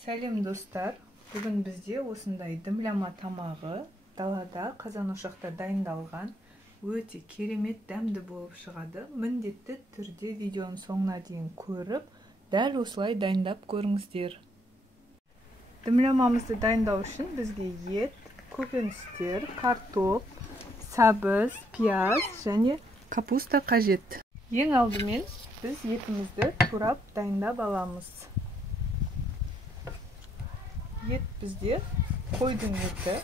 Сәлем достар, бүгін бізде осындай дымлама тамағы далада қазан ошақта дайындалған өте керемет дәмді болып шығады. Міндетті түрде видеоның соңына дейін көріп, дәл осылай дайындап көріңіздер. Дымламамызды дайындау үшін бізге ет, көкөністер, картоп, сабыз, пияз және капуста қажет. Ең алдымен біз етімізді турап дайындап аламыз. Ет бізде қойдың еті.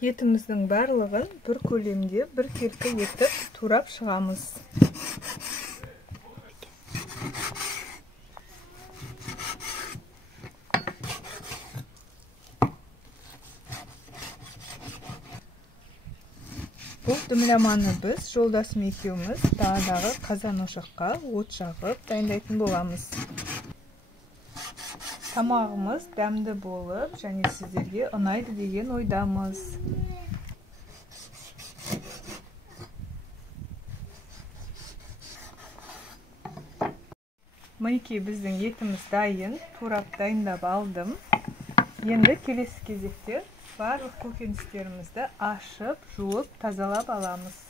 Етіміздің барлығын бір көлемде бір келкі етіп турап шығамыз. Бұл дымламаны біз жолдасым екеуміз даладағы қазан ошаққа от жағып дайындайтын боламыз. Тамағымыз дәмді болып, және сіздерге ұнайды деген ойдамыз. Мінекей біздің етіміз дайын, турап дайындап алдым. Енді келесі кезекте барлық көкөністерімізді ашып, жуып, тазалап аламыз.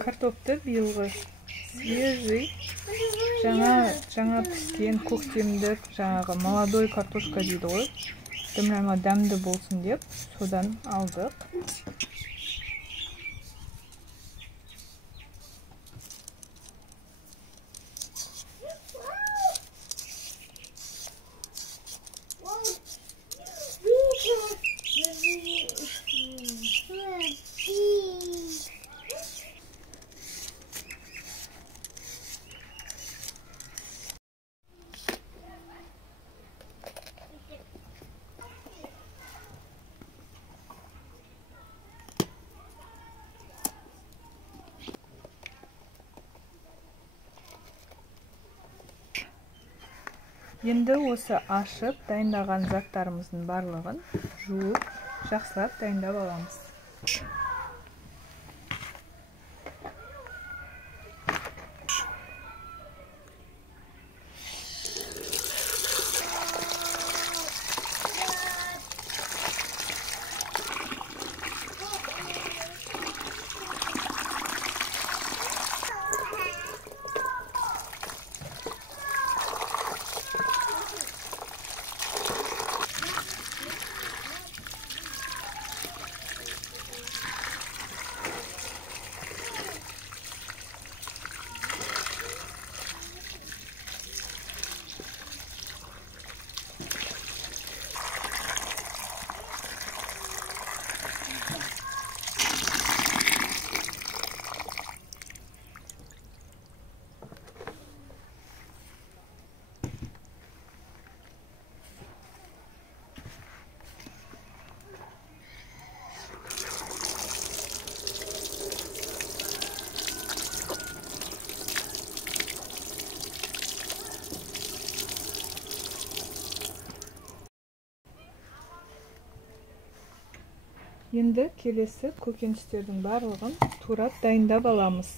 Картопты биылғы свежий, жаңа піскен көктемдік, жаңағы молодой картошка дейді ғой. Дымлама дәмді болсын деп, содан алдық. Енді осы ашып дайындаған заттарымыздың барлығын жуып, жақсылап дайындап аламыз. Енді келесі көкөністердің барлығын турап дайындап аламыз.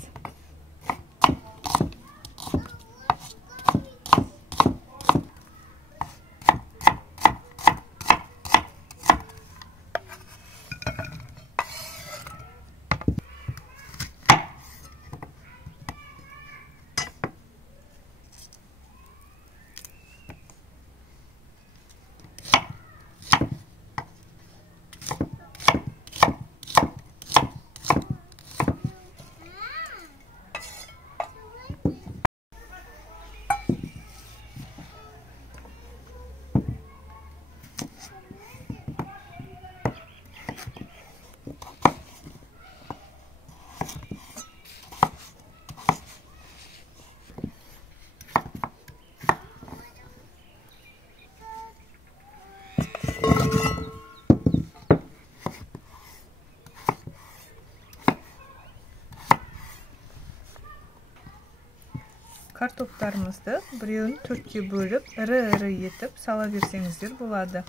картоптарымызды біреуін төртке бөліп, ірі-ірі етіп сала берсеңіздер болады.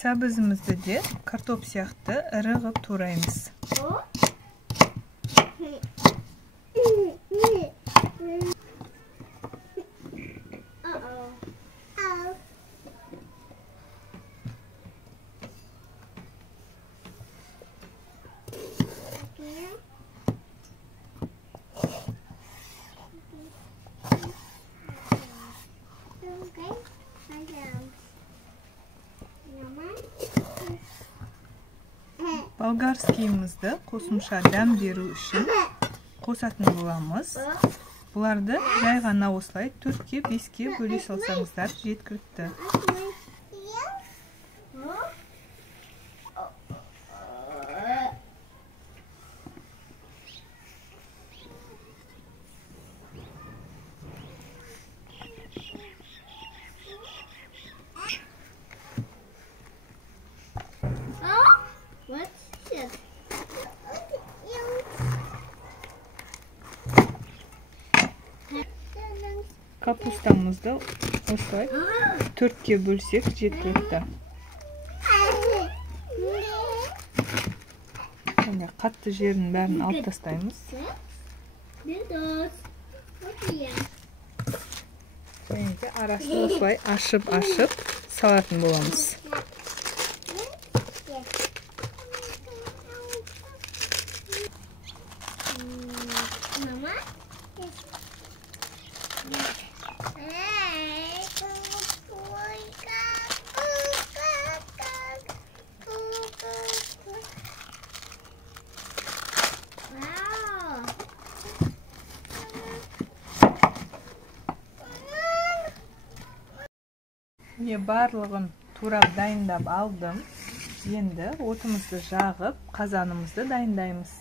Сәбізімізді де картоп сияқты ірі ғып тураймыз. Болгарскийімізді қосымша дәм беру үшін қосатын боламыз. Бұларды жай ғана осылай 4-ке 5-ке бөле салсаңыздар жеткілікті. Капустамызды осылай 4-ке бөлсек жеткілікті. Қатты жерін бәрін алып тастаймыз. Және де арасын осылай ашып салатын боламыз. Барлығын турап дайындап алдым. Енді отымызды жағып, қазанымызды дайындаймыз.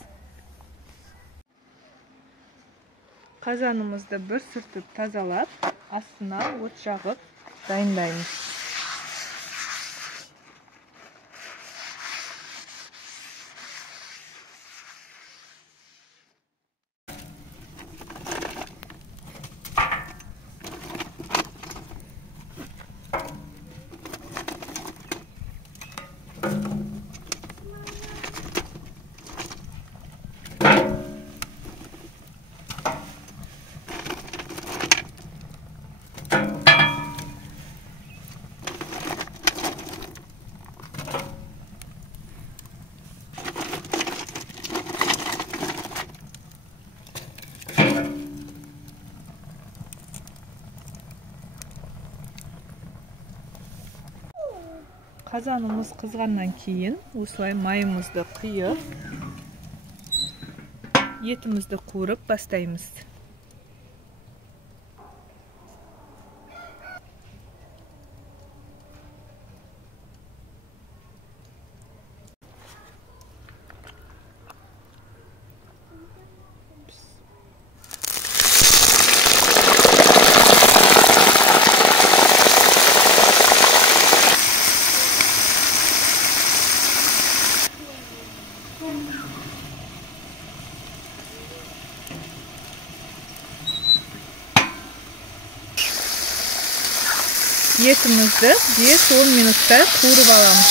Қазанымызды бір сүртіп тазалап, астына от жағып дайындаймыз. Қазанымыз қызғаннан кейін осылай майымызды құйып, етімізді қуырып бастаймыз. Етімізді 5-10 минутта қуырып аламыз.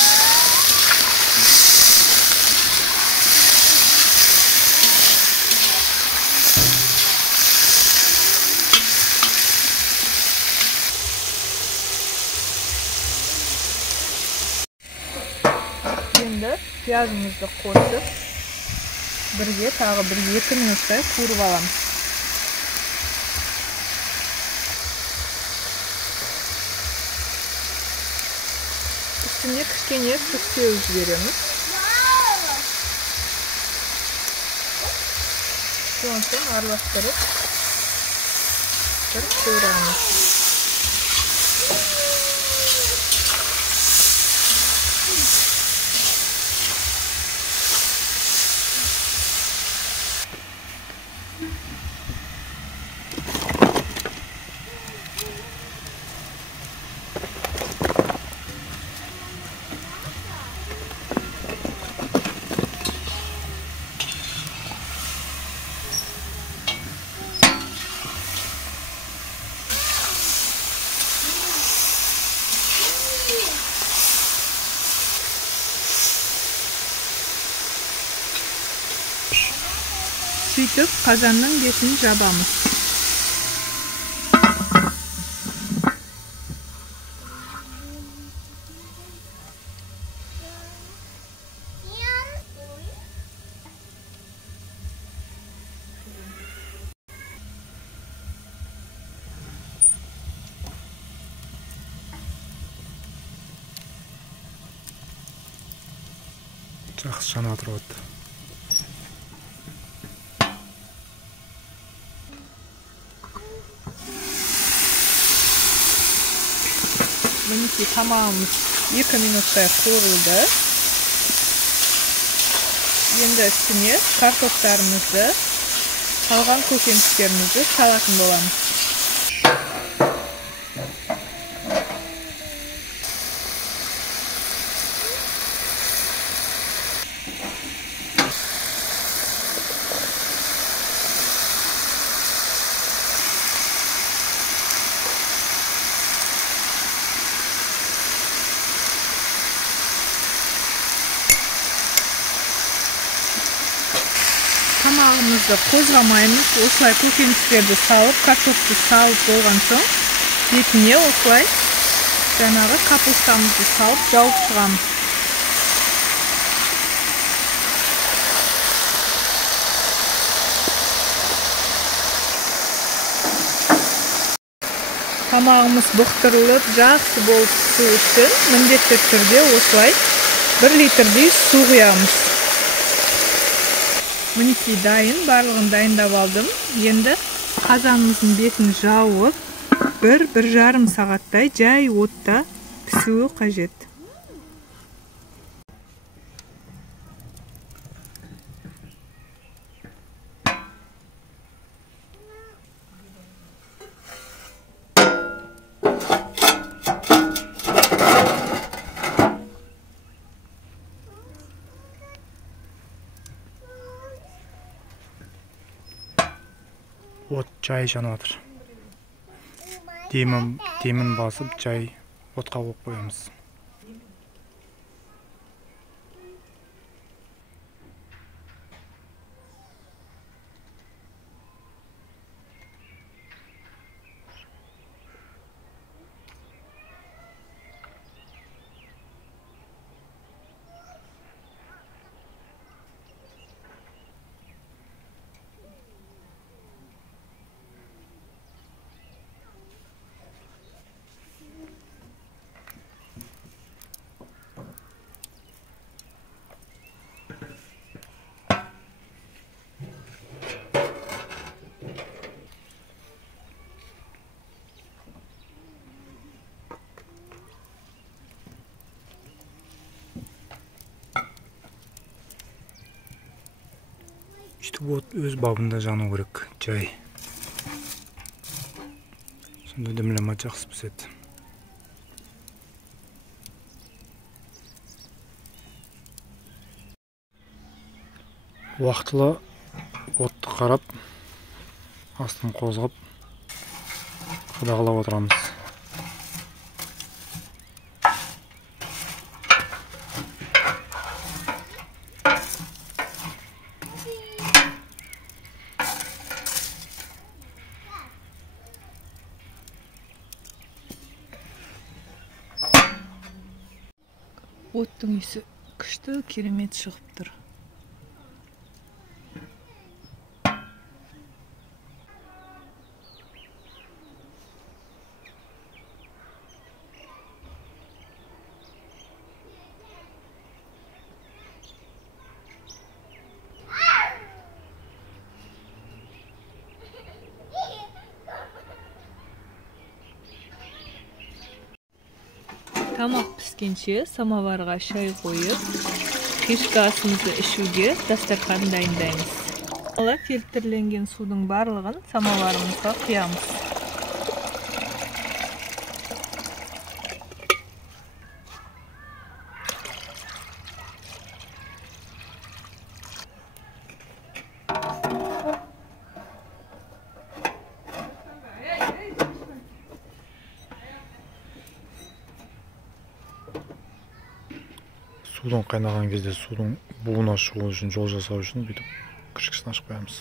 Şimdi piyazımızı qo'shib, birga tag'i 1-2 minutday qovurib olamiz. Üstüne kichkina tuz sevib beramiz. Shundan so'ng aralashtirib bir qovuramiz. Süйтіп, қазанның бетін жабамыз. Жақсы жана тұрады. Мінекей тамағымыз 2 минуттай қуырылды. Енді үстіне картоптарымызды, қалған көкөністерімізді салатын боламыз. Тамағымызды қозғамаймыз. Осылай көкөністерді салып, картопты салып болған соң, бетіне осылай жаңағы капустамызды салып жауып шығамыз. Тамағымыз бұқтырылып, жақсы болып пісу үшін міндетті түрде осылай 1 литрдей су құямыз. Мінекей дайын, барлығын дайындап алдым. Енді қазанымыздың бетін жауып, 1-1,5 сағаттай жай отта пісуі қажет. От жай жанып жатыр. Демін басып, жай отқа қойып қоямыз. İşte bu öz babında жану керек, жай. Сонда дәмләме жақсы піседі. Уақытылы отты қарап, астын қозғап, қадағалап отырамыз. Оттың иісі күшті, керемет шығып тұр. Тамақ піскенше самоварға шай қойып, кешкі асымызды ішуге дастархан дайындаймыз. Фильтрленген судың барлығын самоварымызға құямыз. Судың қайнаған кезде судың буына шығу үшін, жол жасау үшін бүйтіп кішкісін ашып қоямыз.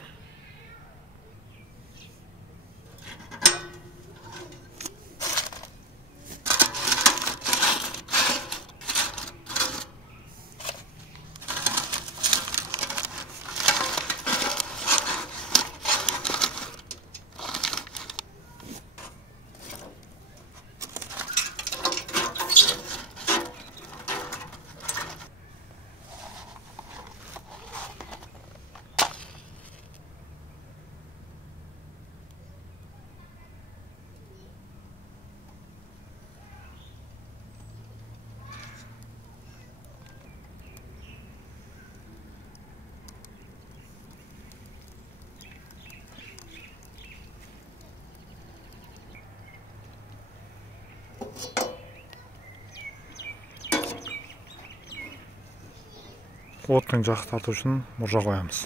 Оттың жақсы тарту үшін мұржа қоямыз.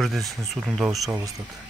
Бірдесін судың дауысы шыға бастады.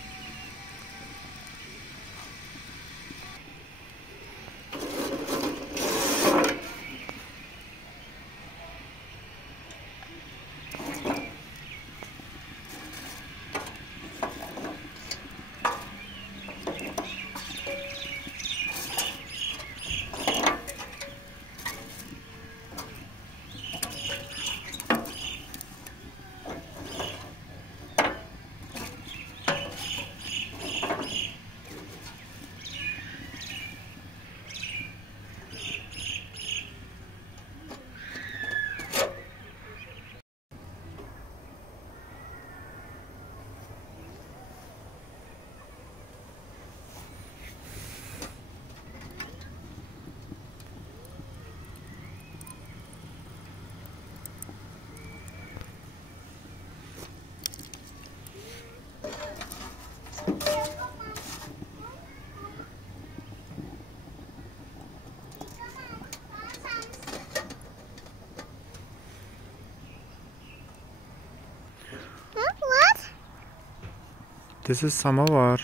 This is самовар.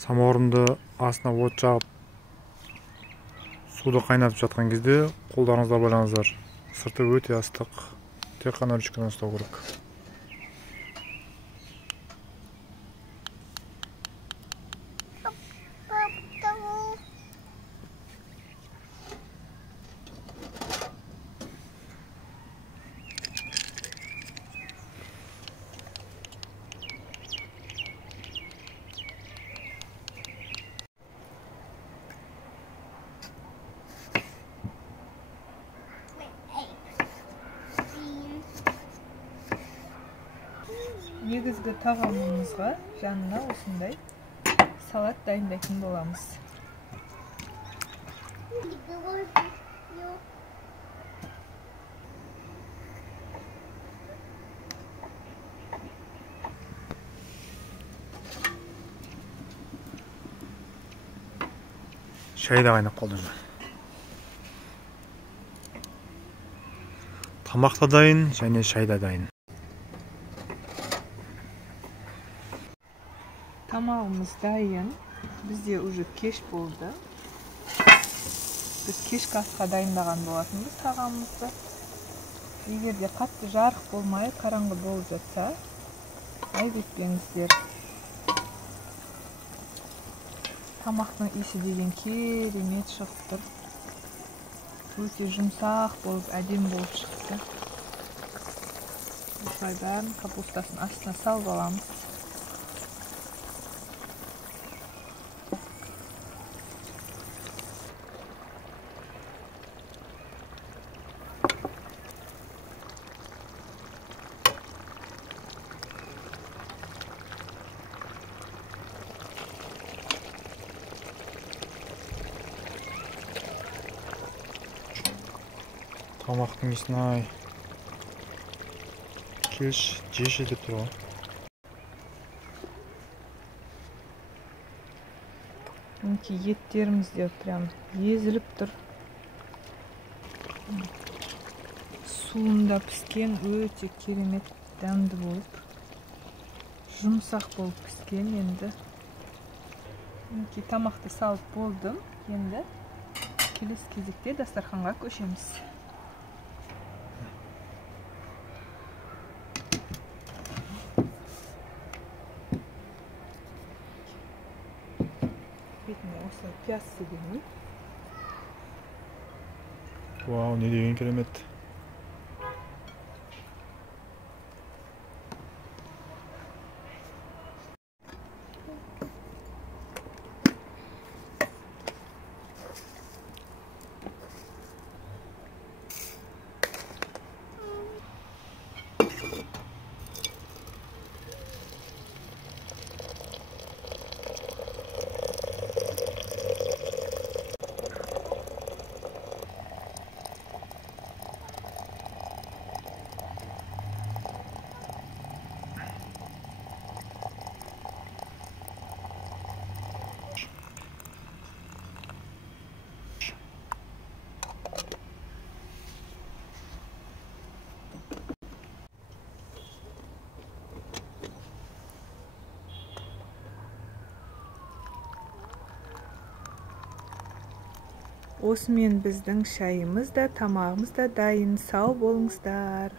Самоварымды астына от жағып, суды қайнатып жатқан кезде қолдарыңызда байлаңыздар. Сырты өте ыстық. Тек қана ручкадан ұстау керек. Негізгі тағамымызға жанына осындай салат дайындайтын боламыз. Шай да қайнап қалды. Тамақ та дайын, және шай да дайын. Тамағымыз дайын. Бізде уже кеш болды. Біз кешкі асқа дайындаған болатынбыз тағамымызды. Егер де қатты жарық болмай, қараңғы болып жатса, айып етпеңіздер. Тамақтың иісі деген керемет шығып тұр. Өте жұмсақ болып, әдемі болып шықты. Осылай бәрін капустасын астына салып аламыз. Тамақтың иісін ай. Келші, жеші деп тұр ғой. Мінекей еттеріміз де прям езіліп тұр. Суында піскен, өте керемет дәмді болып. Жұмсақ болып піскен енді. Мінекей тамақты салып болдым. Енді келесі кезекте дастарханға көшеміз. Бетіне осылай пияз себемін. Вау, не деген керемет. Осымен біздің шайымыз да, тамағымыз да дайын. Сау болыңыздар.